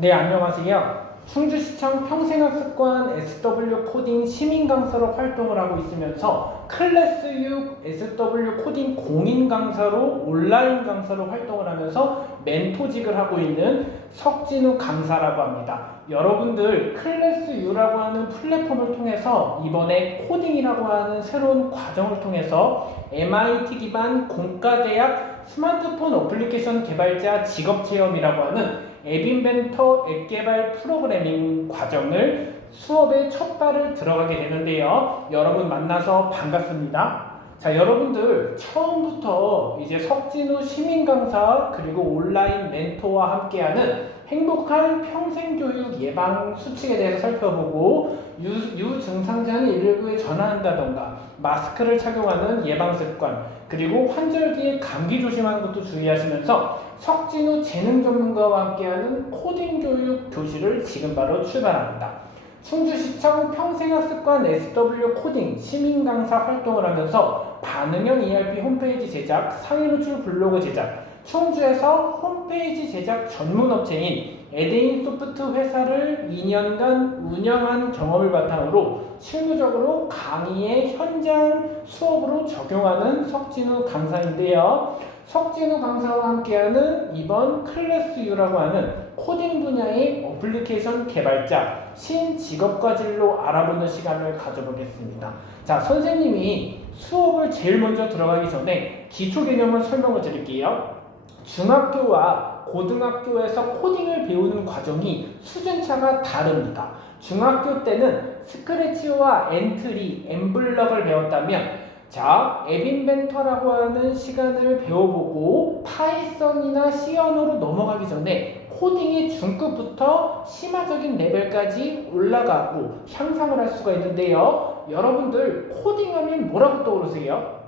네, 안녕하세요. 충주시청 평생학습관 SW 코딩 시민 강사로 활동을 하고 있으면서 클래스 6 SW 코딩 공인 강사로 온라인 강사로 활동을 하면서 멘토직을 하고 있는 석진우 강사라고 합니다. 여러분들 클래스 U라고 하는 플랫폼을 통해서 이번에 코딩이라고 하는 새로운 과정을 통해서 MIT 기반 공과대학 스마트폰 어플리케이션 개발자 직업체험이라고 하는 앱인벤터 앱 개발 프로그래밍 과정을 수업의 첫 발을 들어가게 되는데요. 여러분 만나서 반갑습니다. 자, 여러분들 처음부터 이제 석진우 시민 강사 그리고 온라인 멘토와 함께하는 행복한 평생교육 예방 수칙에 대해서 살펴보고 유증상자는 119에 전화한다던가 마스크를 착용하는 예방 습관 그리고 환절기에 감기 조심하는 것도 주의하시면서 석진우 재능 전문가와 함께하는 코딩 교육 교실을 지금 바로 출발합니다. 충주시청 평생학습관 SW 코딩 시민 강사 활동을 하면서 반응형 ERP 홈페이지 제작, 상위 노출 블로그 제작, 충주에서 홈페이지 제작 전문 업체인 에데인 소프트 회사를 2년간 운영한 경험을 바탕으로 실무적으로 강의의 현장 수업으로 적용하는 석진우 강사인데요. 석진우 강사와 함께하는 이번 클래스 U라고 하는 코딩 분야의 어플리케이션 개발자 신직업과 진로 알아보는 시간을 가져보겠습니다. 자, 선생님이 수업을 제일 먼저 들어가기 전에 기초 개념을 설명을 드릴게요. 중학교와 고등학교에서 코딩을 배우는 과정이 수준차가 다릅니다. 중학교 때는 스크래치와 엔트리, 엠블럭을 배웠다면 자, 앱인벤터라고 하는 시간을 배워보고 파이썬이나 C 언어로 넘어가기 전에 코딩의 중급부터 심화적인 레벨까지 올라가고 향상을 할 수가 있는데요. 여러분들 코딩하면 뭐라고 떠오르세요?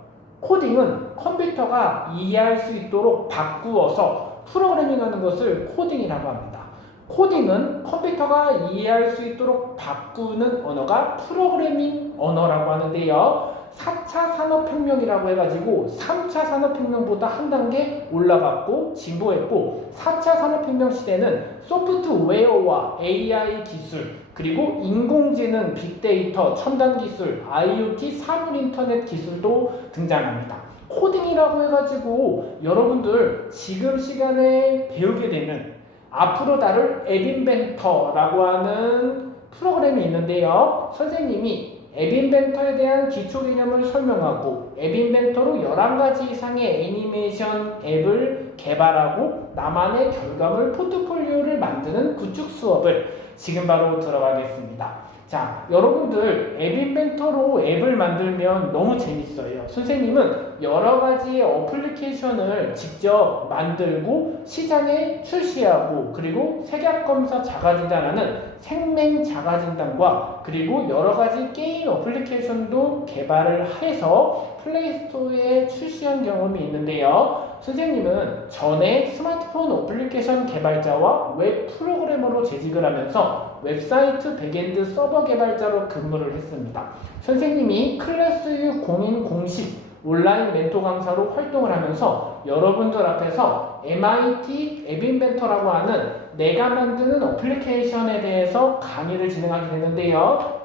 코딩은 컴퓨터가 이해할 수 있도록 바꾸어서 프로그래밍하는 것을 코딩이라고 합니다. 코딩은 컴퓨터가 이해할 수 있도록 바꾸는 언어가 프로그래밍 언어라고 하는데요. 4차 산업혁명이라고 해가지고 3차 산업혁명보다 한 단계 올라갔고 진보했고 4차 산업혁명 시대는 소프트웨어와 AI 기술 그리고 인공지능, 빅데이터, 첨단 기술, IoT, 사물인터넷 기술도 등장합니다. 코딩이라고 해가지고 여러분들 지금 시간에 배우게 되는 앞으로 다룰 앱인벤터라고 하는 프로그램이 있는데요. 선생님이 앱인벤터에 대한 기초 개념을 설명하고 앱인벤터로 11가지 이상의 애니메이션 앱을 개발하고 나만의 결과물 포트폴리오를 만드는 구축 수업을 지금 바로 들어가겠습니다. 자, 여러분들 앱인벤터로 앱을 만들면 너무 재밌어요. 선생님은 여러 가지의 어플리케이션을 직접 만들고 시장에 출시하고 그리고 색약검사 자가진단하는 생맹 자가진단과 그리고 여러 가지 게임 어플리케이션도 개발을 해서 플레이스토어에 출시한 경험이 있는데요. 선생님은 전에 스마트폰 어플리케이션 개발자와 웹 프로그래머로 재직을 하면서 웹사이트 백엔드 서버 개발자로 근무를 했습니다. 선생님이 클래스 U 공인 공식 온라인 멘토 강사로 활동을 하면서 여러분들 앞에서 MIT 앱인벤터라고 하는 내가 만드는 어플리케이션에 대해서 강의를 진행하게 되는데요.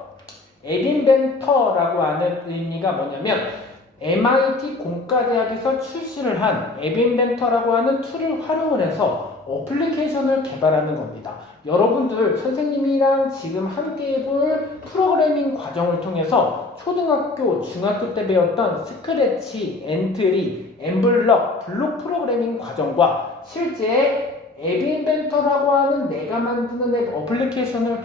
앱인벤터라고 하는 의미가 뭐냐면 MIT 공과대학에서 출시를 한 앱인벤터라고 하는 툴을 활용을 해서 어플리케이션을 개발하는 겁니다. 여러분들 선생님이랑 지금 함께 해볼 프로그래밍 과정을 통해서 초등학교, 중학교 때 배웠던 스크래치, 엔트리, 엠블럭, 블록 프로그래밍 과정과 실제 앱인벤터라고 하는 내가 만드는 앱 어플리케이션을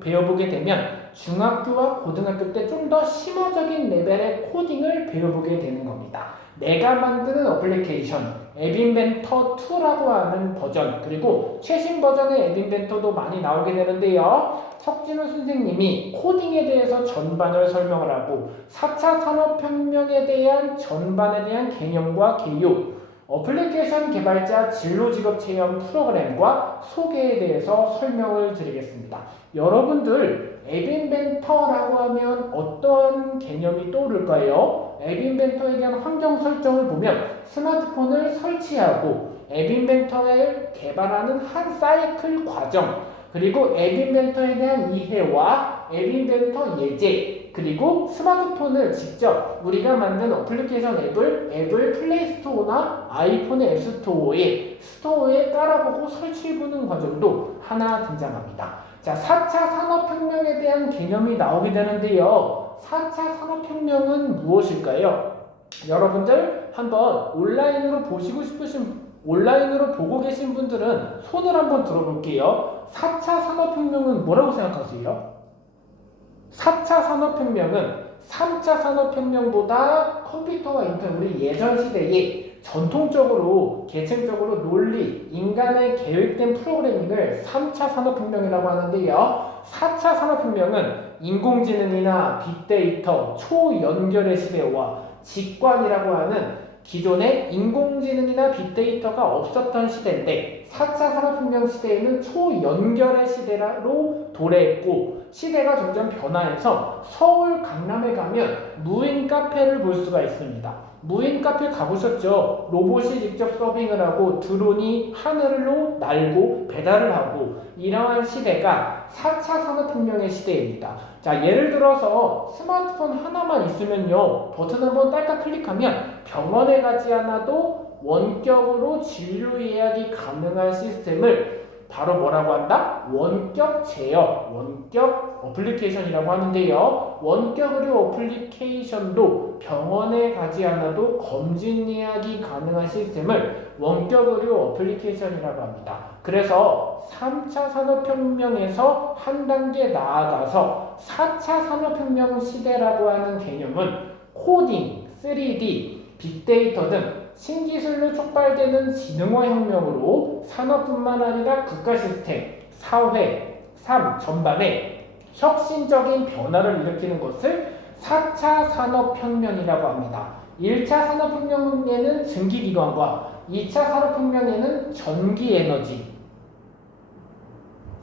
배워보게 되면 중학교와 고등학교 때 좀 더 심화적인 레벨의 코딩을 배워보게 되는 겁니다. 내가 만드는 어플리케이션, 앱인벤터 2라고 하는 버전, 그리고 최신 버전의 앱인벤터도 많이 나오게 되는데요. 석진우 선생님이 코딩에 대해서 전반을 설명을 하고 4차 산업혁명에 대한 전반에 대한 개념과 개요, 어플리케이션 개발자 진로 직업 체험 프로그램과 소개에 대해서 설명을 드리겠습니다. 여러분들 앱인벤터라고 하면 어떤 개념이 떠오를까요? 앱인벤터에 대한 환경 설정을 보면 스마트폰을 설치하고 앱 인벤터를 개발하는 한 사이클 과정, 그리고 앱 인벤터에 대한 이해와 앱 인벤터 예제, 그리고 스마트폰을 직접 우리가 만든 어플리케이션 앱을 플레이스토어나 아이폰의 앱스토어에 깔아보고 설치해보는 과정도 하나 등장합니다. 자, 4차 산업혁명에 대한 개념이 나오게 되는데요. 4차 산업혁명은 무엇일까요? 여러분들 한번 온라인으로 보고 계신 분들은 손을 한번 들어볼게요. 4차 산업혁명은 뭐라고 생각하세요? 4차 산업혁명은 3차 산업혁명보다 컴퓨터와 인터넷, 우리 예전 시대에 전통적으로 계층적으로 논리, 인간의 계획된 프로그래밍을 3차 산업혁명이라고 하는데요. 4차 산업혁명은 인공지능이나 빅데이터, 초연결의 시대와 직관이라고 하는 기존에 인공지능이나 빅데이터가 없었던 시대인데 4차 산업혁명 시대에는 초연결의 시대로 도래했고 시대가 점점 변화해서 서울 강남에 가면 무인 카페를 볼 수가 있습니다. 무인 카페 가보셨죠? 로봇이 직접 서빙을 하고 드론이 하늘로 날고 배달을 하고 이러한 시대가 4차 산업혁명의 시대입니다. 자, 예를 들어서 스마트폰 하나만 있으면요. 버튼 한번 딸깍 클릭하면 병원에 가지 않아도 원격으로 진료 예약이 가능한 시스템을 바로 뭐라고 한다? 원격 제어, 원격 어플리케이션이라고 하는데요. 원격 의료 어플리케이션도 병원에 가지 않아도 검진 예약이 가능한 시스템을 원격 의료 어플리케이션이라고 합니다. 그래서 3차 산업혁명에서 한 단계 나아가서 4차 산업혁명 시대라고 하는 개념은 코딩, 3D, 빅데이터 등 신기술로 촉발되는 지능화 혁명으로 산업뿐만 아니라 국가 시스템, 사회, 삶 전반에 혁신적인 변화를 일으키는 것을 4차 산업혁명이라고 합니다. 1차 산업혁명에는 증기기관과 2차 산업혁명에는 전기에너지,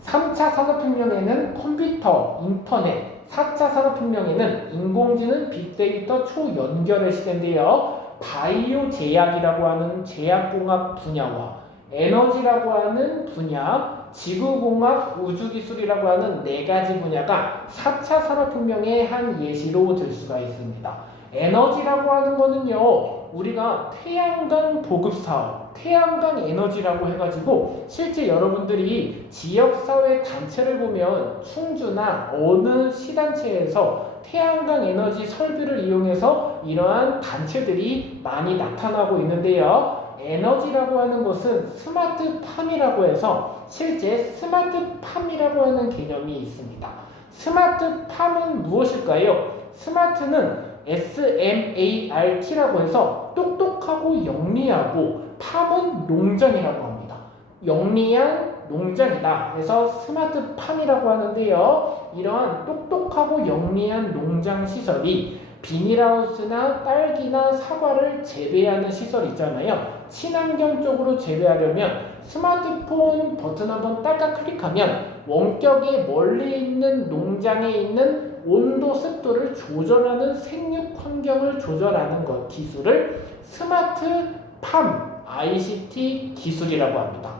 3차 산업혁명에는 컴퓨터, 인터넷, 4차 산업혁명에는 인공지능, 빅데이터, 초연결의 시대인데요. 바이오 제약이라고 하는 제약공학 분야와 에너지라고 하는 분야, 지구공학, 우주기술이라고 하는 네 가지 분야가 4차 산업혁명의 한 예시로 들 수가 있습니다. 에너지라고 하는 거는요, 우리가 태양광 보급사업, 태양광 에너지라고 해가지고 실제 여러분들이 지역사회 단체를 보면 충주나 어느 시단체에서 태양광 에너지 설비를 이용해서 이러한 단체들이 많이 나타나고 있는데요. 에너지라고 하는 것은 스마트팜이라고 해서 실제 스마트팜이라고 하는 개념이 있습니다. 스마트팜은 무엇일까요? 스마트는 SMART라고 해서 똑똑하고 영리하고 팜은 농장이라고 합니다. 영리한 농장이다. 그래서 스마트팜이라고 하는데요. 이러한 똑똑하고 영리한 농장 시설이 비닐하우스나 딸기나 사과를 재배하는 시설 있잖아요. 친환경 쪽으로 재배하려면 스마트폰 버튼 한번 딸깍 클릭하면 원격에 멀리 있는 농장에 있는 온도, 습도를 조절하는 생육 환경을 조절하는 것 기술을 스마트팜 ICT 기술이라고 합니다.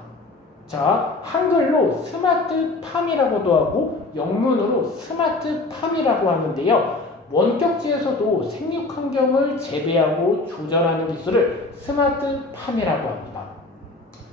자, 한글로 스마트팜이라고도 하고 영문으로 스마트팜이라고 하는데요. 원격지에서도 생육 환경을 재배하고 조절하는 기술을 스마트팜이라고 합니다.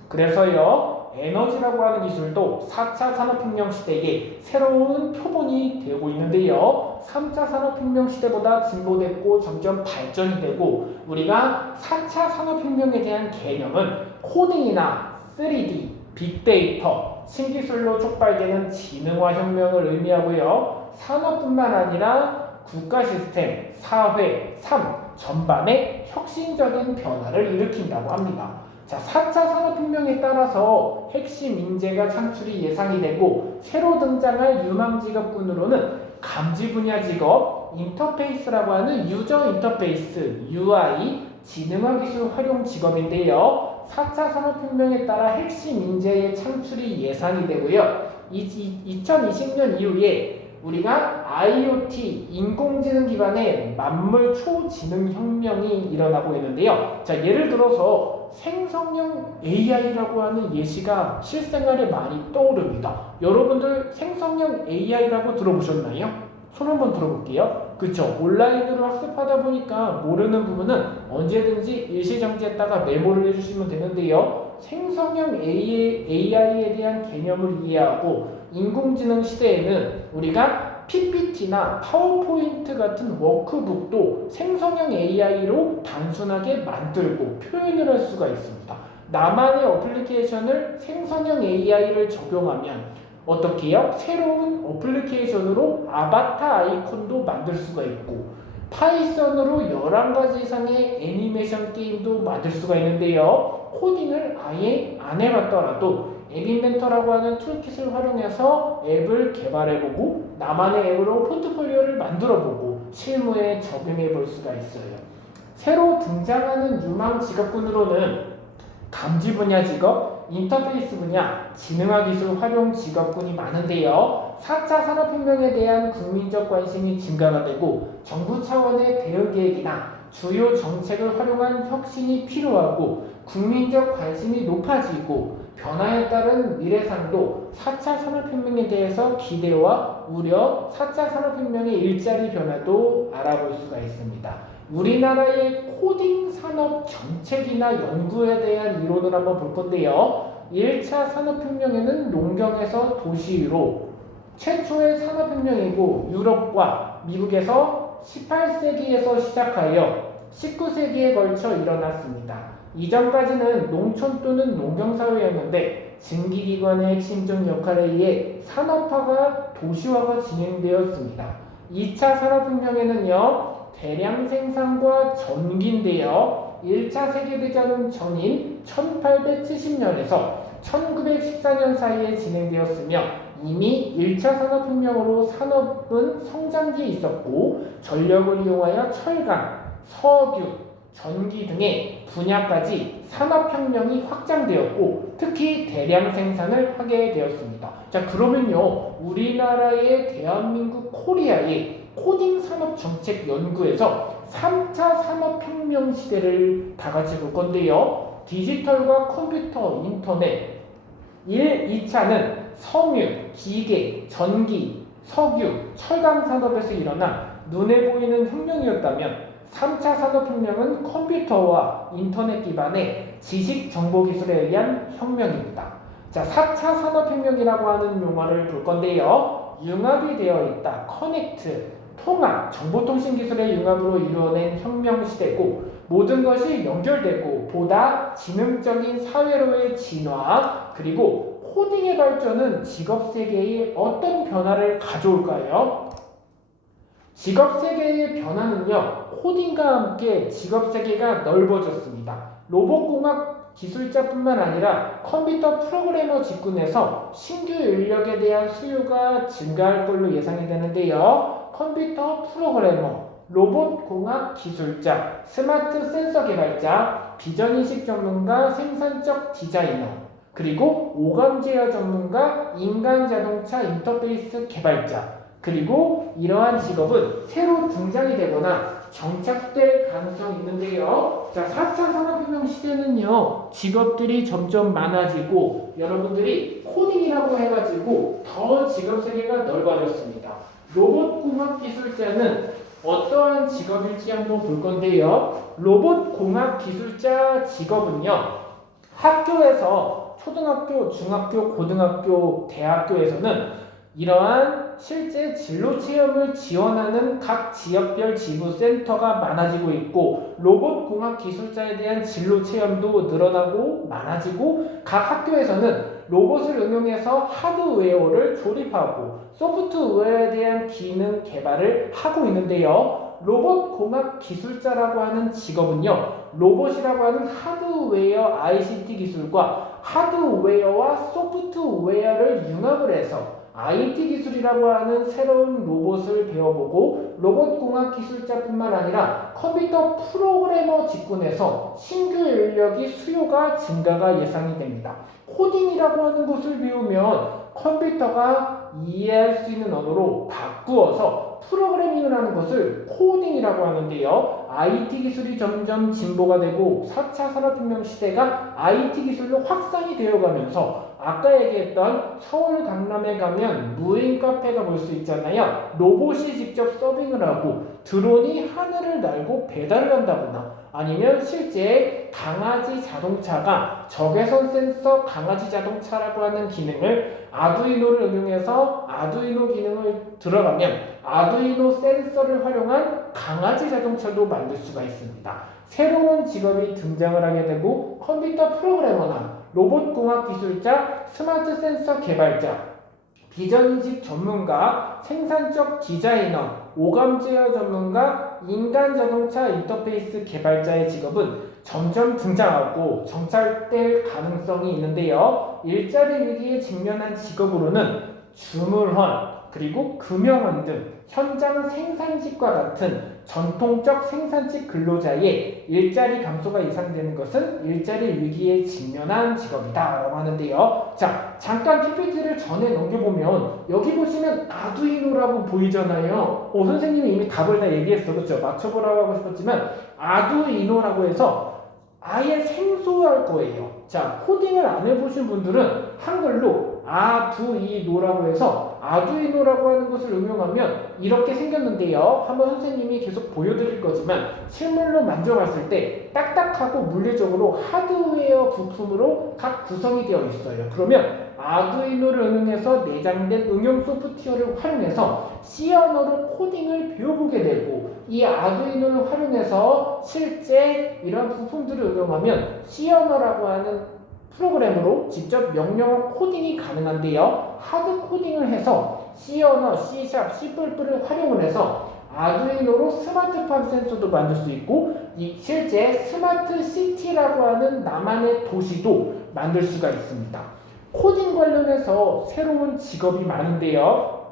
그래서요, 에너지라고 하는 기술도 4차 산업혁명 시대에 새로운 표본이 되고 있는데요. 3차 산업혁명 시대보다 진보됐고 점점 발전이 되고 우리가 4차 산업혁명에 대한 개념은 코딩이나 3D, 빅데이터, 신기술로 촉발되는 지능화 혁명을 의미하고요. 산업뿐만 아니라 국가 시스템, 사회, 삶 전반에 혁신적인 변화를 일으킨다고 합니다. 자, 4차 산업혁명에 따라서 핵심 인재가 창출이 예상이 되고 새로 등장할 유망 직업군으로는 감지 분야 직업, 인터페이스라고 하는 유저 인터페이스, UI, 지능화 기술 활용 직업인데요. 4차 산업혁명에 따라 핵심 인재의 창출이 예상이 되고요. 2020년 이후에 우리가 IoT, 인공지능 기반의 만물 초지능 혁명이 일어나고 있는데요. 자, 예를 들어서 생성형 AI라고 하는 예시가 실생활에 많이 떠오릅니다. 여러분들 생성형 AI라고 들어보셨나요? 손 한번 들어볼게요. 그쵸? 온라인으로 학습하다 보니까 모르는 부분은 언제든지 일시정지했다가 메모를 해주시면 되는데요. 생성형 AI에 대한 개념을 이해하고 인공지능 시대에는 우리가 PPT나 파워포인트 같은 워크북도 생성형 AI로 단순하게 만들고 표현을 할 수가 있습니다. 나만의 어플리케이션을 생성형 AI를 적용하면 어떻게 해요? 새로운 어플리케이션으로 아바타 아이콘도 만들 수가 있고 파이썬으로 11가지 이상의 애니메이션 게임도 만들 수가 있는데요. 코딩을 아예 안 해봤더라도 앱 인벤터라고 하는 툴킷을 활용해서 앱을 개발해보고 나만의 앱으로 포트폴리오를 만들어보고 실무에 적용해 볼 수가 있어요. 새로 등장하는 유망 직업군으로는 감지 분야 직업, 인터페이스 분야, 지능화 기술 활용 직업군이 많은데요. 4차 산업혁명에 대한 국민적 관심이 증가가 되고 정부 차원의 대응 계획이나 주요 정책을 활용한 혁신이 필요하고 국민적 관심이 높아지고 변화에 따른 미래상도 4차 산업혁명에 대해서 기대와 우려, 4차 산업혁명의 일자리 변화도 알아볼 수가 있습니다. 우리나라의 코딩 산업 정책이나 연구에 대한 이론을 한번 볼 건데요. 1차 산업혁명에는 농경에서 도시로 최초의 산업혁명이고 유럽과 미국에서 18세기에서 시작하여 19세기에 걸쳐 일어났습니다. 이전까지는 농촌 또는 농경사회였는데 증기기관의 핵심적 역할에 의해 산업화가 도시화가 진행되었습니다. 2차 산업혁명에는요. 대량 생산과 전기인데요. 1차 세계대전 전인 1870년에서 1914년 사이에 진행되었으며 이미 1차 산업혁명으로 산업은 성장기에 있었고 전력을 이용하여 철강, 석유, 전기 등의 분야까지 산업혁명이 확장되었고 특히 대량 생산을 하게 되었습니다. 자, 그러면요. 우리나라의 대한민국 코리아의 코딩 산업 정책 연구에서 3차 산업혁명 시대를 다 같이 볼 건데요. 디지털과 컴퓨터, 인터넷 2차는 섬유, 기계, 전기, 석유, 철강 산업에서 일어난 눈에 보이는 혁명이었다면 3차 산업혁명은 컴퓨터와 인터넷 기반의 지식 정보 기술에 의한 혁명입니다. 자, 4차 산업혁명이라고 하는 용어를 볼 건데요. 융합이 되어 있다. 커넥트, 통합, 정보통신 기술의 융합으로 이루어낸 혁명 시대고 모든 것이 연결되고 보다 지능적인 사회로의 진화 그리고 코딩의 발전은 직업 세계에 어떤 변화를 가져올까요? 직업 세계의 변화는요. 코딩과 함께 직업 세계가 넓어졌습니다. 로봇공학 기술자뿐만 아니라 컴퓨터 프로그래머 직군에서 신규 인력에 대한 수요가 증가할 걸로 예상이 되는데요. 컴퓨터 프로그래머, 로봇공학 기술자, 스마트 센서 개발자, 비전인식 전문가, 생산적 디자이너, 그리고 오감 제어 전문가, 인간 자동차 인터페이스 개발자, 그리고 이러한 직업은 새로 등장이 되거나 정착될 가능성이 있는데요. 자, 4차 산업혁명 시대는요. 직업들이 점점 많아지고 여러분들이 코딩이라고 해가지고 더 직업 세계가 넓어졌습니다. 로봇공학 기술자는 어떠한 직업일지 한번 볼 건데요. 로봇공학 기술자 직업은요. 학교에서 초등학교, 중학교, 고등학교, 대학교에서는 이러한 실제 진로 체험을 지원하는 각 지역별 지구센터가 많아지고 있고 로봇공학 기술자에 대한 진로 체험도 늘어나고 많아지고 각 학교에서는 로봇을 응용해서 하드웨어를 조립하고 소프트웨어에 대한 기능 개발을 하고 있는데요. 로봇공학 기술자라고 하는 직업은요. 로봇이라고 하는 하드웨어 ICT 기술과 하드웨어와 소프트웨어를 융합을 해서 IT 기술이라고 하는 새로운 로봇을 배워보고 로봇공학 기술자뿐만 아니라 컴퓨터 프로그래머 직군에서 신규 인력이 수요가 증가가 예상이 됩니다. 코딩이라고 하는 것을 배우면 컴퓨터가 이해할 수 있는 언어로 바꾸어서 프로그래밍을 하는 것을 코딩이라고 하는데요. IT 기술이 점점 진보가 되고 4차 산업혁명 시대가 IT 기술로 확산이 되어가면서 아까 얘기했던 서울 강남에 가면 무인 카페가 볼 수 있잖아요. 로봇이 직접 서빙을 하고 드론이 하늘을 날고 배달을 한다거나 아니면 실제 강아지 자동차가 적외선 센서 강아지 자동차라고 하는 기능을 아두이노를 응용해서 아두이노 기능을 들어가면 아두이노 센서를 활용한 강아지 자동차도 만들 수가 있습니다. 새로운 직업이 등장을 하게 되고 컴퓨터 프로그래머나 로봇공학 기술자, 스마트 센서 개발자, 비전인식 전문가, 생산적 디자이너, 오감 제어 전문가, 인간 자동차 인터페이스 개발자의 직업은 점점 등장하고 정착될 가능성이 있는데요. 일자리 위기에 직면한 직업으로는 주물헌, 그리고 금형원 등 현장 생산직과 같은 전통적 생산직 근로자의 일자리 감소가 예상되는 것은 일자리 위기에 직면한 직업이다 라고 하는데요. 자, 잠깐 PPT를 전에 넘겨보면 여기 보시면 아두이노라고 보이잖아요. 선생님이 이미 답을 다 얘기했어. 그렇죠? 맞춰보라고 하고 싶었지만 아두이노라고 해서 아예 생소할 거예요. 자, 코딩을 안 해보신 분들은 한글로 아두이노라고 해서 아두이노라고 하는 것을 응용하면 이렇게 생겼는데요. 한번 선생님이 계속 보여드릴 거지만 실물로 만져봤을 때 딱딱하고 물리적으로 하드웨어 부품으로 각 구성이 되어 있어요. 그러면 아두이노를 응용해서 내장된 응용 소프트웨어를 활용해서 C 언어로 코딩을 배워보게 되고 이 아두이노를 활용해서 실제 이런 부품들을 응용하면 C 언어라고 하는 프로그램으로 직접 명령어 코딩이 가능한데요. 하드 코딩을 해서 C 언어, C#, C++을 활용을 해서 아두이노로 스마트팜 센서도 만들 수 있고 실제 스마트 시티라고 하는 나만의 도시도 만들 수가 있습니다. 코딩 관련해서 새로운 직업이 많은데요.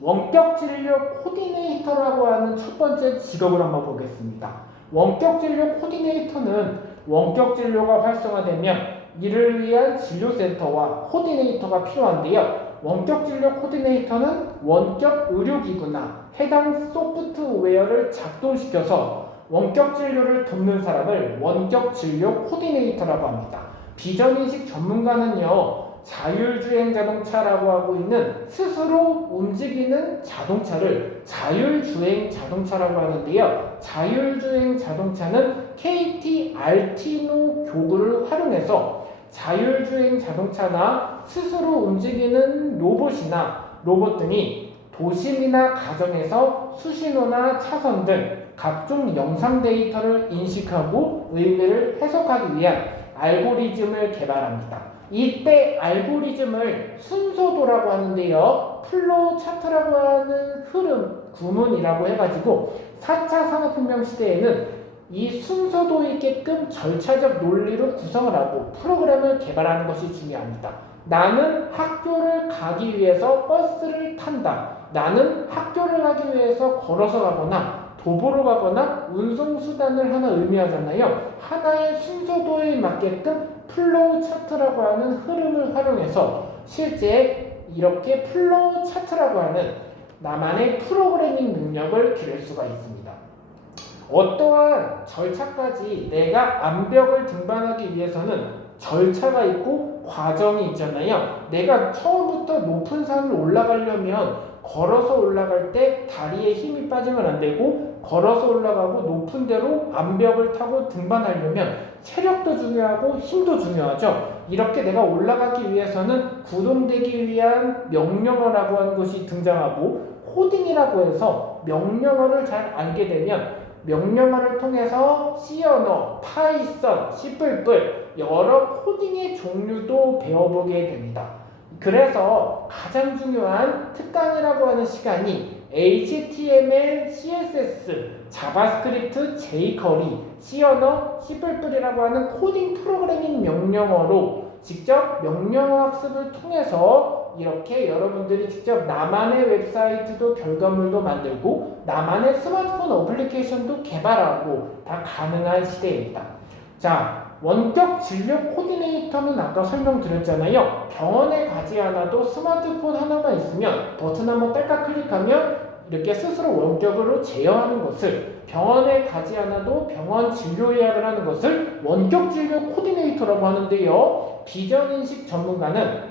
원격 진료 코디네이터라고 하는 첫 번째 직업을 한번 보겠습니다. 원격 진료 코디네이터는 원격 진료가 활성화되면 이를 위한 진료센터와 코디네이터가 필요한데요. 원격 진료 코디네이터는 원격 의료기구나 해당 소프트웨어를 작동시켜서 원격 진료를 돕는 사람을 원격 진료 코디네이터라고 합니다. 비전인식 전문가는요. 자율주행 자동차라고 하고 있는 스스로 움직이는 자동차를 자율주행 자동차라고 하는데요. 자율주행 자동차는 KT 알티노 교구를 활용해서 자율주행 자동차나 스스로 움직이는 로봇 등이 도심이나 가정에서 수신호나 차선 등 각종 영상 데이터를 인식하고 의미를 해석하기 위한 알고리즘을 개발합니다. 이때 알고리즘을 순서도라고 하는데요. 플로우 차트라고 하는 흐름, 구문이라고 해가지고 4차 산업혁명 시대에는 이 순서도 있게끔 절차적 논리로 구성을 하고 프로그램을 개발하는 것이 중요합니다. 나는 학교를 가기 위해서 버스를 탄다. 나는 학교를 가기 위해서 걸어서 가거나 도보로 가거나 운송수단을 하나 의미하잖아요. 하나의 순서도에 맞게끔 플로우 차트라고 하는 흐름을 활용해서 실제 이렇게 플로우 차트라고 하는 나만의 프로그래밍 능력을 기를 수가 있습니다. 어떠한 절차까지 내가 암벽을 등반하기 위해서는 절차가 있고 과정이 있잖아요. 내가 처음부터 높은 산을 올라가려면 걸어서 올라갈 때 다리에 힘이 빠지면 안 되고 걸어서 올라가고 높은 데로 암벽을 타고 등반하려면 체력도 중요하고 힘도 중요하죠. 이렇게 내가 올라가기 위해서는 구동되기 위한 명령어라고 하는 것이 등장하고 코딩이라고 해서 명령어를 잘 알게 되면 명령어를 통해서 C 언어, 파이썬, C++ 여러 코딩의 종류도 배워보게 됩니다. 그래서 가장 중요한 특강이라고 하는 시간이 HTML, CSS, 자바스크립트, jQuery, C 언어, C++이라고 하는 코딩 프로그래밍 명령어로 직접 명령어 학습을 통해서 이렇게 여러분들이 직접 나만의 웹사이트도 결과물도 만들고 나만의 스마트폰 어플리케이션도 개발하고 다 가능한 시대입니다. 자, 원격 진료 코디네이터는 아까 설명드렸잖아요. 병원에 가지 않아도 스마트폰 하나만 있으면 버튼 한번 딸깍 클릭하면 이렇게 스스로 원격으로 제어하는 것을, 병원에 가지 않아도 병원 진료 예약을 하는 것을 원격 진료 코디네이터라고 하는데요. 비전인식 전문가는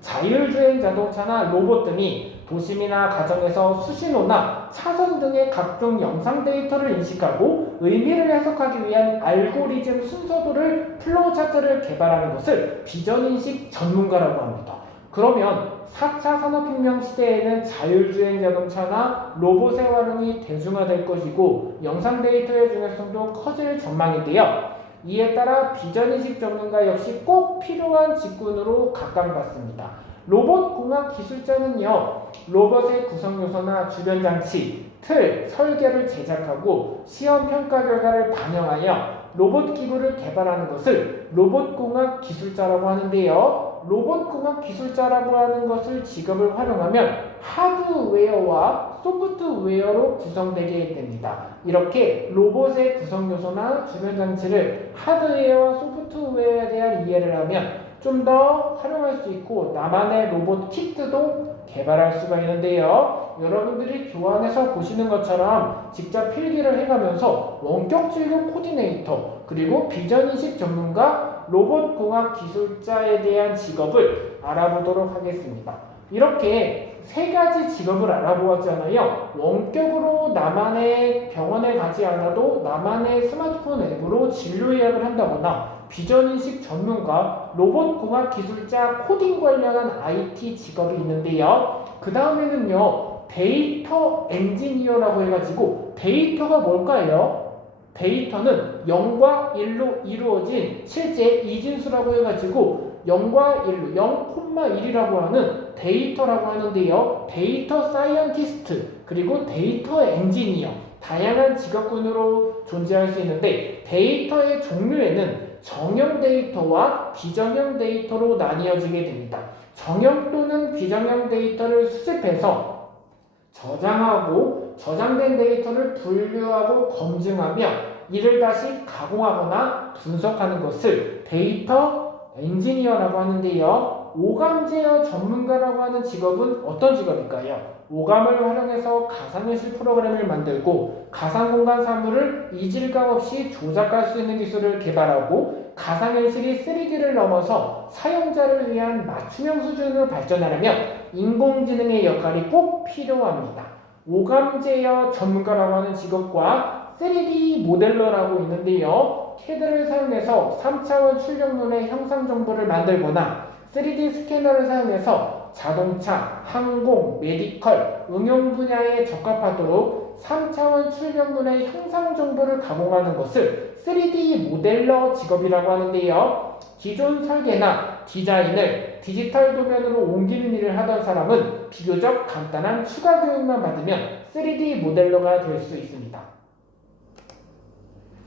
자율주행 자동차나 로봇 등이 도심이나 가정에서 수신호나 차선 등의 각종 영상 데이터를 인식하고 의미를 해석하기 위한 알고리즘 순서도를 플로우 차트를 개발하는 것을 비전인식 전문가라고 합니다. 그러면 4차 산업혁명 시대에는 자율주행 자동차나 로봇의 활용이 대중화될 것이고 영상 데이터의 중요성도 커질 전망인데요. 이에 따라 비전인식 전문가 역시 꼭 필요한 직군으로 각광받습니다. 로봇공학 기술자는요, 로봇의 구성요소나 주변 장치, 틀, 설계를 제작하고 시험 평가 결과를 반영하여 로봇 기구를 개발하는 것을 로봇공학 기술자라고 하는데요. 로봇공학 기술자라고 하는 것을 직업을 활용하면 하드웨어와 소프트웨어로 구성되게 됩니다. 이렇게 로봇의 구성 요소나 주변 장치를 하드웨어와 소프트웨어에 대한 이해를 하면 좀 더 활용할 수 있고 나만의 로봇 키트도 개발할 수가 있는데요. 여러분들이 교환해서 보시는 것처럼 직접 필기를 해가면서 원격 진료 코디네이터 그리고 비전인식 전문가 로봇공학 기술자에 대한 직업을 알아보도록 하겠습니다. 이렇게 세 가지 직업을 알아보았잖아요. 원격으로 나만의 병원에 가지 않아도 나만의 스마트폰 앱으로 진료 예약을 한다거나 비전인식 전문가, 로봇공학 기술자, 코딩 관련한 IT 직업이 있는데요. 그 다음에는요, 데이터 엔지니어라고 해가지고 데이터가 뭘까요? 데이터는 0과 1로 이루어진 실제 이진수라고 해가지고 0과 1로 0,1이라고 하는 데이터라고 하는데요. 데이터 사이언티스트 그리고 데이터 엔지니어 다양한 직업군으로 존재할 수 있는데 데이터의 종류에는 정형 데이터와 비정형 데이터로 나뉘어지게 됩니다. 정형 또는 비정형 데이터를 수집해서 저장하고 저장된 데이터를 분류하고 검증하며 이를 다시 가공하거나 분석하는 것을 데이터 엔지니어라고 하는데요. 오감 제어 전문가라고 하는 직업은 어떤 직업일까요? 오감을 활용해서 가상현실 프로그램을 만들고 가상공간 사물을 이질감 없이 조작할 수 있는 기술을 개발하고 가상현실이 3D를 넘어서 사용자를 위한 맞춤형 수준으로 발전하려면 인공지능의 역할이 꼭 필요합니다. 오감 제어 전문가라고 하는 직업과 3D 모델러라고 있는데요. CAD를 사용해서 3차원 출력문의 형상 정보를 만들거나 3D 스캐너를 사용해서 자동차, 항공, 메디컬, 응용 분야에 적합하도록 3차원 출력문의 형상 정보를 가공하는 것을 3D 모델러 직업이라고 하는데요. 기존 설계나 디자인을 디지털 도면으로 옮기는 일을 하던 사람은 비교적 간단한 추가 교육만 받으면 3D 모델러가 될 수 있습니다.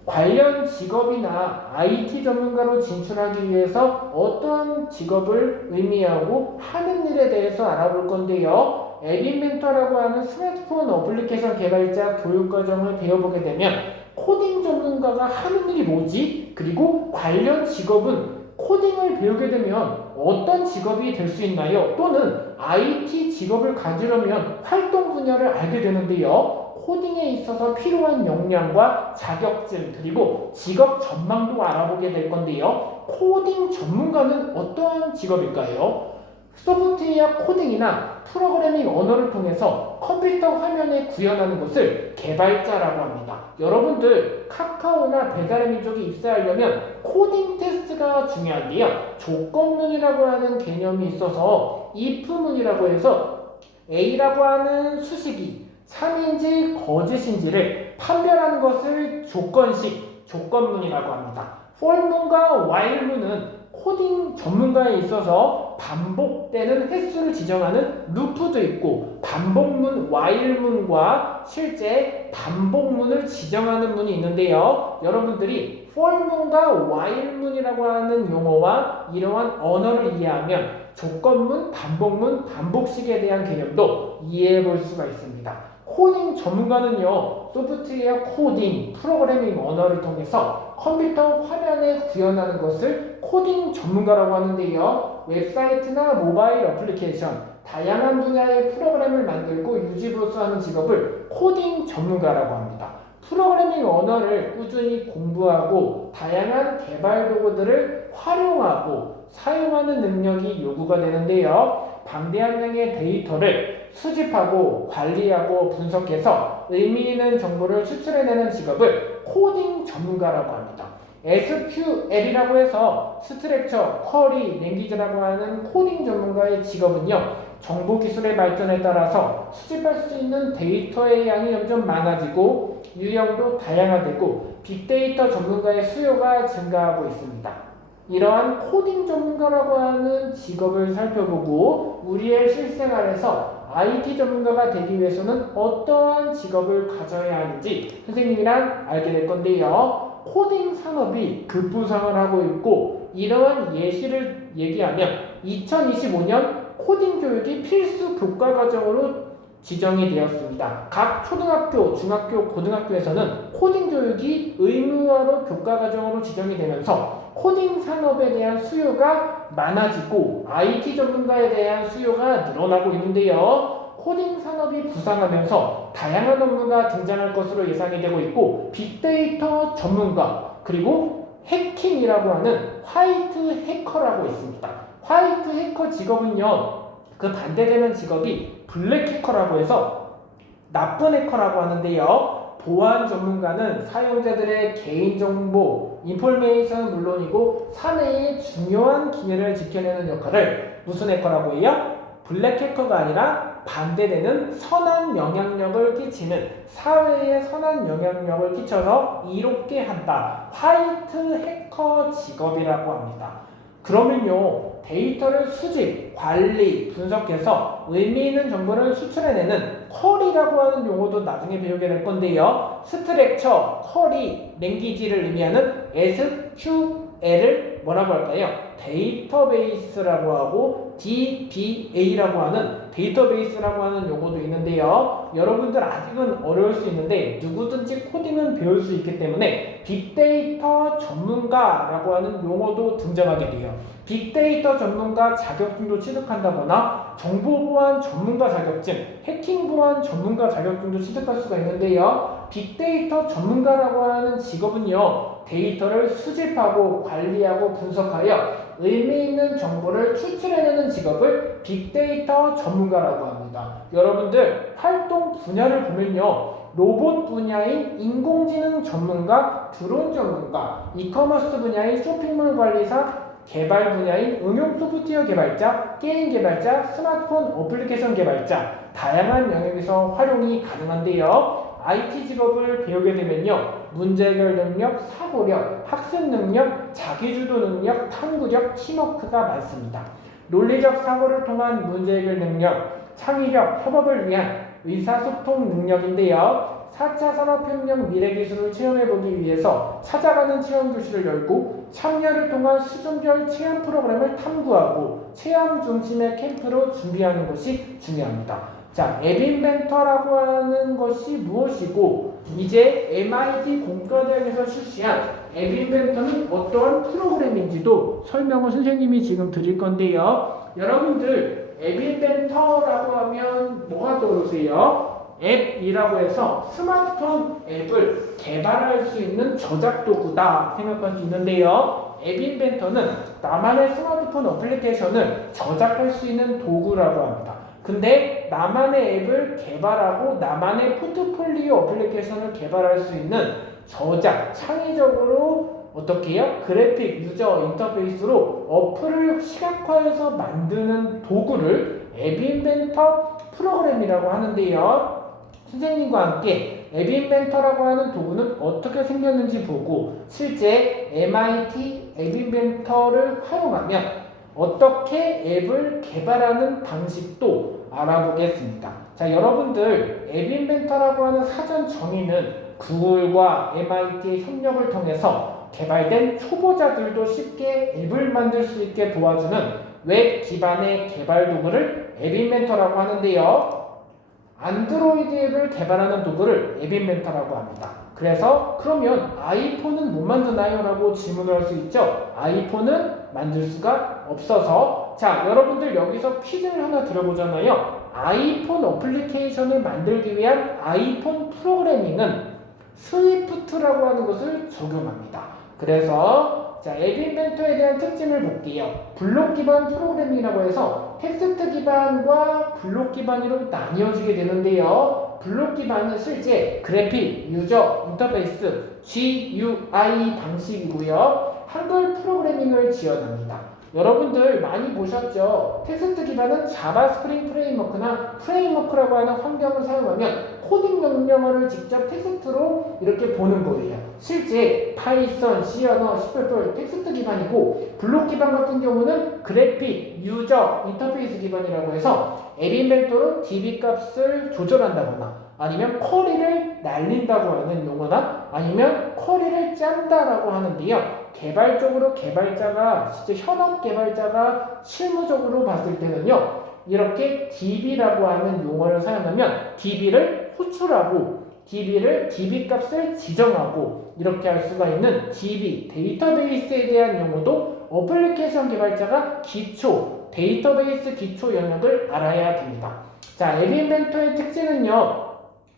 관련 직업이나 IT 전문가로 진출하기 위해서 어떠한 직업을 의미하고 하는 일에 대해서 알아볼 건데요. 앱인벤터라고 하는 스마트폰 어플리케이션 개발자 교육과정을 배워보게 되면 코딩 전문가가 하는 일이 뭐지? 그리고 관련 직업은 코딩을 배우게 되면 어떤 직업이 될 수 있나요? 또는 IT 직업을 가지려면 활동 분야를 알게 되는데요. 코딩에 있어서 필요한 역량과 자격증 그리고 직업 전망도 알아보게 될 건데요. 코딩 전문가는 어떠한 직업일까요? 소프트웨어 코딩이나 프로그래밍 언어를 통해서 컴퓨터 화면에 구현하는 것을 개발자라고 합니다. 여러분들 카카오나 배달의 민족에 입사하려면 코딩 테스트가 중요한데요. 조건문이라고 하는 개념이 있어서 if문이라고 해서 A라고 하는 수식이 참인지 거짓인지를 판별하는 것을 조건문이라고 합니다. for문과 while문은 코딩 전문가에 있어서 반복되는 횟수를 지정하는 루프도 있고 반복문 while문과 실제 반복문을 지정하는 문이 있는데요. 여러분들이 for문과 while문이라고 하는 용어와 이러한 언어를 이해하면 조건문, 반복문, 반복식에 대한 개념도 이해해 볼 수가 있습니다. 코딩 전문가는요, 소프트웨어 코딩, 프로그래밍 언어를 통해서 컴퓨터 화면에 구현하는 것을 코딩 전문가라고 하는데요. 웹사이트나 모바일 어플리케이션, 다양한 분야의 프로그램을 만들고 유지보수하는 직업을 코딩 전문가라고 합니다. 프로그래밍 언어를 꾸준히 공부하고 다양한 개발 도구들을 활용하고 사용하는 능력이 요구가 되는데요. 방대한 양의 데이터를 수집하고 관리하고 분석해서 의미 있는 정보를 추출해내는 직업을 코딩 전문가라고 합니다. SQL이라고 해서 스트럭처, 쿼리, 랭귀지라고 하는 코딩 전문가의 직업은요, 정보 기술의 발전에 따라서 수집할 수 있는 데이터의 양이 점점 많아지고 유형도 다양화되고 빅데이터 전문가의 수요가 증가하고 있습니다. 이러한 코딩 전문가라고 하는 직업을 살펴보고 우리의 실생활에서 IT 전문가가 되기 위해서는 어떠한 직업을 가져야 하는지 선생님이랑 알게 될 건데요. 코딩 산업이 급부상을 하고 있고 이러한 예시를 얘기하면 2025년 코딩 교육이 필수 교과 과정으로 지정이 되었습니다. 각 초등학교, 중학교, 고등학교에서는 코딩 교육이 의무화로 교과 과정으로 지정이 되면서 코딩 산업에 대한 수요가 많아지고 IT 전문가에 대한 수요가 늘어나고 있는데요. 코딩 산업이 부상하면서 다양한 업무가 등장할 것으로 예상이 되고 있고 빅데이터 전문가 그리고 해킹이라고 하는 화이트 해커라고 있습니다. 화이트 해커 직업은요, 그 반대되는 직업이 블랙 해커라고 해서 나쁜 해커라고 하는데요. 보안 전문가는 사용자들의 개인정보, 인포메이션은 물론이고 사내의 중요한 기능을 지켜내는 역할을 무슨 해커라고 해요? 블랙 해커가 아니라 반대되는 선한 영향력을 끼치는 사회에 선한 영향력을 끼쳐서 이롭게 한다. 화이트 해커 직업이라고 합니다. 그러면요, 데이터를 수집, 관리, 분석해서 의미 있는 정보를 수출해내는 쿼리라고 하는 용어도 나중에 배우게 될 건데요. 스트럭처, 쿼리, 랭귀지를 의미하는 SQL을 뭐라고 할까요? 데이터베이스라고 하고 DBA라고 하는 데이터베이스라고 하는 용어도 있는데요. 여러분들 아직은 어려울 수 있는데 누구든지 코딩은 배울 수 있기 때문에 빅데이터 전문가라고 하는 용어도 등장하게 돼요. 빅데이터 전문가 자격증도 취득한다거나 정보보안 전문가 자격증, 해킹보안 전문가 자격증도 취득할 수가 있는데요. 빅데이터 전문가라고 하는 직업은요, 데이터를 수집하고 관리하고 분석하여 의미 있는 정보를 추출해내는 직업을 빅데이터 전문가라고 합니다. 여러분들 활동 분야를 보면요, 로봇 분야인 인공지능 전문가, 드론 전문가, 이커머스 분야인 쇼핑몰 관리사, 개발 분야인 응용 소프트웨어 개발자, 게임 개발자, 스마트폰 어플리케이션 개발자, 다양한 영역에서 활용이 가능한데요. IT 직업을 배우게 되면요, 문제 해결 능력, 사고력, 학습 능력, 자기주도 능력, 탐구력, 팀워크가 많습니다. 논리적 사고를 통한 문제 해결 능력, 창의력, 협업을 위한 의사소통 능력인데요. 4차 산업혁명 미래기술을 체험해보기 위해서 찾아가는 체험교실을 열고 참여를 통한 수준별 체험 프로그램을 탐구하고 체험 중심의 캠프로 준비하는 것이 중요합니다. 자, 앱인벤터라고 하는 것이 무엇이고 이제 MIT 공과대학에서 출시한 앱인벤터는 어떠한 프로그램인지도 설명을 선생님이 지금 드릴 건데요. 여러분들 앱인벤터라고 하면 뭐가 떠오르세요? 앱이라고 해서 스마트폰 앱을 개발할 수 있는 저작 도구다 생각할 수 있는데요. 앱인벤터는 나만의 스마트폰 어플리케이션을 저작할 수 있는 도구라고 합니다. 근데 나만의 앱을 개발하고 나만의 포트폴리오 어플리케이션을 개발할 수 있는 저작, 창의적으로 어떻게 해요? 그래픽 유저 인터페이스로 어플을 시각화해서 만드는 도구를 앱인벤터 프로그램이라고 하는데요. 선생님과 함께 앱인벤터라고 하는 도구는 어떻게 생겼는지 보고 실제 MIT 앱인벤터를 활용하면 어떻게 앱을 개발하는 방식도 알아보겠습니다. 자, 여러분들 앱인벤터라고 하는 사전 정의는 구글과 MIT의 협력을 통해서 개발된 초보자들도 쉽게 앱을 만들 수 있게 도와주는 웹 기반의 개발 도구를 앱인벤터라고 하는데요. 안드로이드 앱을 개발하는 도구를 앱 인벤터라고 합니다. 그래서 그러면 아이폰은 못 만드나요? 라고 질문을 할 수 있죠. 아이폰은 만들 수가 없어서 자 여러분들 여기서 퀴즈를 하나 드려보잖아요. 아이폰 어플리케이션을 만들기 위한 아이폰 프로그래밍은 스위프트라고 하는 것을 적용합니다. 그래서 자, 앱 인벤터에 대한 특징을 볼게요. 블록 기반 프로그래밍이라고 해서 텍스트 기반과 블록 기반으로 나뉘어지게 되는데요. 블록 기반은 실제 그래픽, 유저, 인터페이스, GUI 방식이고요. 한글 프로그래밍을 지원합니다. 여러분들 많이 보셨죠? 텍스트 기반은 자바스크립트 프레임워크나 프레임워크라고 하는 환경을 사용하면 코딩 명령어를 직접 텍스트로 이렇게 보는 거예요. 실제 파이썬, C 언어, C++ 텍스트 기반이고 블록 기반 같은 경우는 그래픽, 유저, 인터페이스 기반이라고 해서 앱 인벤터로 DB 값을 조절한다거나 아니면 쿼리를 날린다고 하는 용어나 아니면 쿼리를 짠다라고 하는데요. 개발적으로 개발자가 실제 현업 개발자가 실무적으로 봤을 때는요. 이렇게 DB라고 하는 용어를 사용하면 DB를 호출하고 DB를 DB 값을 지정하고 이렇게 할 수가 있는 DB 데이터베이스에 대한 용어도 어플리케이션 개발자가 기초 데이터베이스 기초 영역을 알아야 됩니다. 자, 앱 인벤터의 특징은요.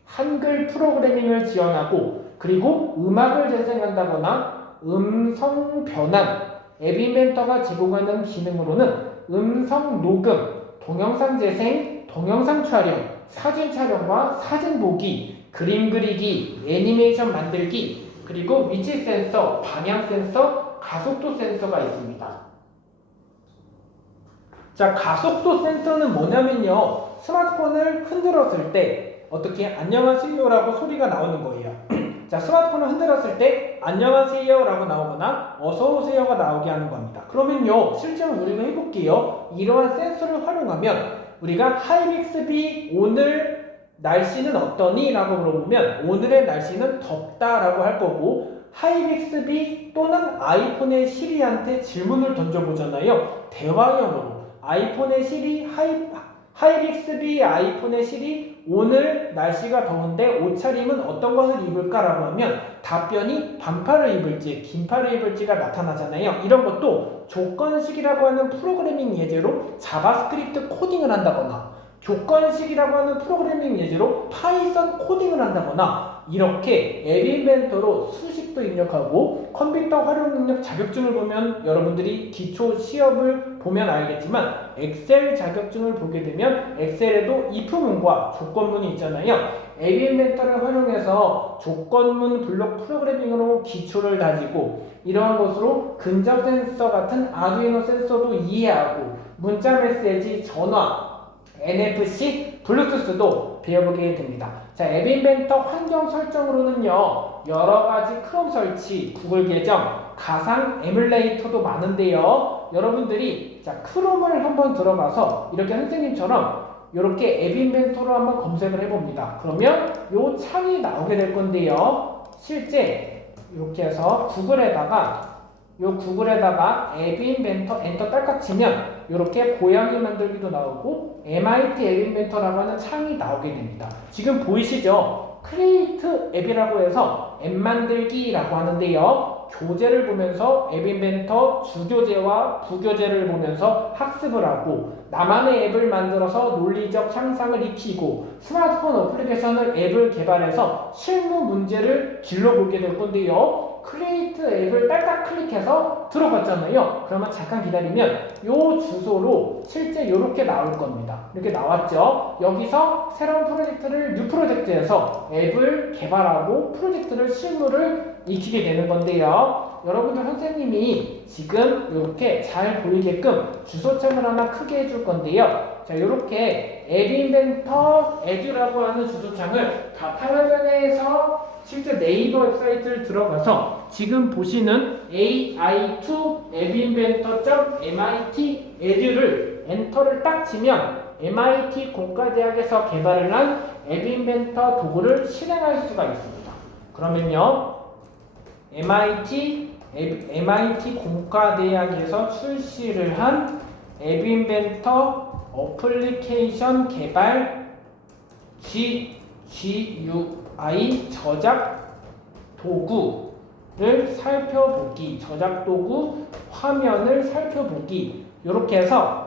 한글 프로그래밍을 지원하고 그리고 음악을 재생한다거나 음성 변환 앱 인벤터가 제공하는 기능으로는 음성 녹음, 동영상 재생, 동영상 촬영, 사진 촬영과 사진 보기, 그림 그리기, 애니메이션 만들기 그리고 위치 센서, 방향 센서, 가속도 센서가 있습니다. 자, 가속도 센서는 뭐냐면요. 스마트폰을 흔들었을 때 어떻게 안녕하세요라고 소리가 나오는 거예요. 자, 스마트폰을 흔들었을 때 안녕하세요라고 나오거나 어서오세요가 나오게 하는 겁니다. 그러면요, 실제로 우리가 해볼게요. 이러한 센서를 활용하면 우리가 하이빅스비 오늘 날씨는 어떠니? 라고 물어보면 오늘의 날씨는 덥다라고 할 거고 하이빅스비 또는 아이폰의 시리한테 질문을 던져보잖아요. 대화형으로 아이폰의 시리 하이빅스비 아이폰의 시리 오늘 날씨가 더운데 옷차림은 어떤 것을 입을까라고 하면 답변이 반팔을 입을지 긴팔을 입을지가 나타나잖아요. 이런 것도 조건식이라고 하는 프로그래밍 예제로 자바스크립트 코딩을 한다거나 조건식이라고 하는 프로그래밍 예제로 파이썬 코딩을 한다거나 이렇게 앱 인벤터로 수식도 입력하고 컴퓨터 활용 능력 자격증을 보면 여러분들이 기초 시험을 보면 알겠지만 엑셀 자격증을 보게 되면 엑셀에도 if문과 조건문이 있잖아요. 앱 인벤터를 활용해서 조건문 블록 프로그래밍으로 기초를 다지고 이러한 것으로 근접 센서 같은 아두이노 센서도 이해하고 문자 메시지, 전화, NFC, 블루투스도 배워보게 됩니다. 자, 앱 인벤터 환경 설정으로는요, 여러가지 크롬 설치, 구글 계정, 가상 에뮬레이터도 많은데요. 여러분들이 자, 크롬을 한번 들어가서 이렇게 선생님처럼 이렇게 앱 인벤터로 한번 검색을 해봅니다. 그러면 요 창이 나오게 될 건데요. 실제 이렇게 해서 구글에다가 앱 인벤터 엔터 딸깍 치면 이렇게 고양이 만들기도 나오고 MIT 앱 인벤터라고 하는 창이 나오게 됩니다. 지금 보이시죠? 크리에이트 앱이라고 해서 앱 만들기라고 하는데요. 교재를 보면서 앱 인벤터 주교재와 부교재를 보면서 학습을 하고 나만의 앱을 만들어서 논리적 향상을 익히고 스마트폰 어플리케이션을 앱을 개발해서 실무 문제를 길러보게 될 건데요. 크리에이트 앱을 딸딱 클릭해서 들어갔잖아요. 그러면 잠깐 기다리면 이 주소로 실제 이렇게 나올 겁니다. 이렇게 나왔죠. 여기서 새로운 프로젝트를 뉴 프로젝트에서 앱을 개발하고 프로젝트를 실무를 익히게 되는 건데요. 여러분들 선생님이 지금 이렇게 잘 보이게끔 주소창을 하나 크게 해줄 건데요. 자, 이렇게 앱 인벤터 에듀라고 하는 주소창을 바탕화면에서 실제 네이버 웹사이트를 들어가서 지금 보시는 ai2 앱인벤터.mit edu를 엔터를 딱 치면 MIT 공과대학에서 개발을 한 앱인벤터 도구를 실행할 수가 있습니다. 그러면요, MIT 공과대학에서 출시를 한 앱인벤터 어플리케이션 개발 GUI 저작 도구를 살펴보기, 저작 도구 화면을 살펴보기. 이렇게 해서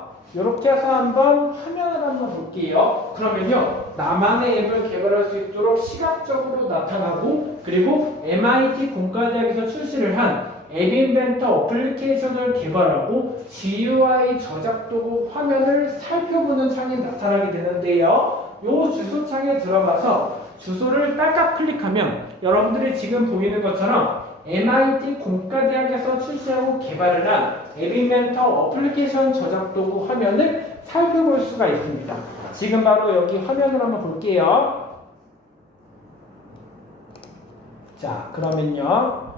한번 화면을 한번 볼게요. 그러면요, 나만의 앱을 개발할 수 있도록 시각적으로 나타나고, 그리고 MIT 공과대학에서 출시를 한 앱 인벤터 어플리케이션을 개발하고 GUI 저작 도구 화면을 살펴보는 창이 나타나게 되는데요. 요 주소창에 들어가서 주소를 딸깍 클릭하면 여러분들이 지금 보이는 것처럼 MIT 공과대학에서 출시하고 개발을 한 앱 인벤터 어플리케이션 저작 도구 화면을 살펴볼 수가 있습니다. 지금 바로 여기 화면을 한번 볼게요. 자, 그러면요.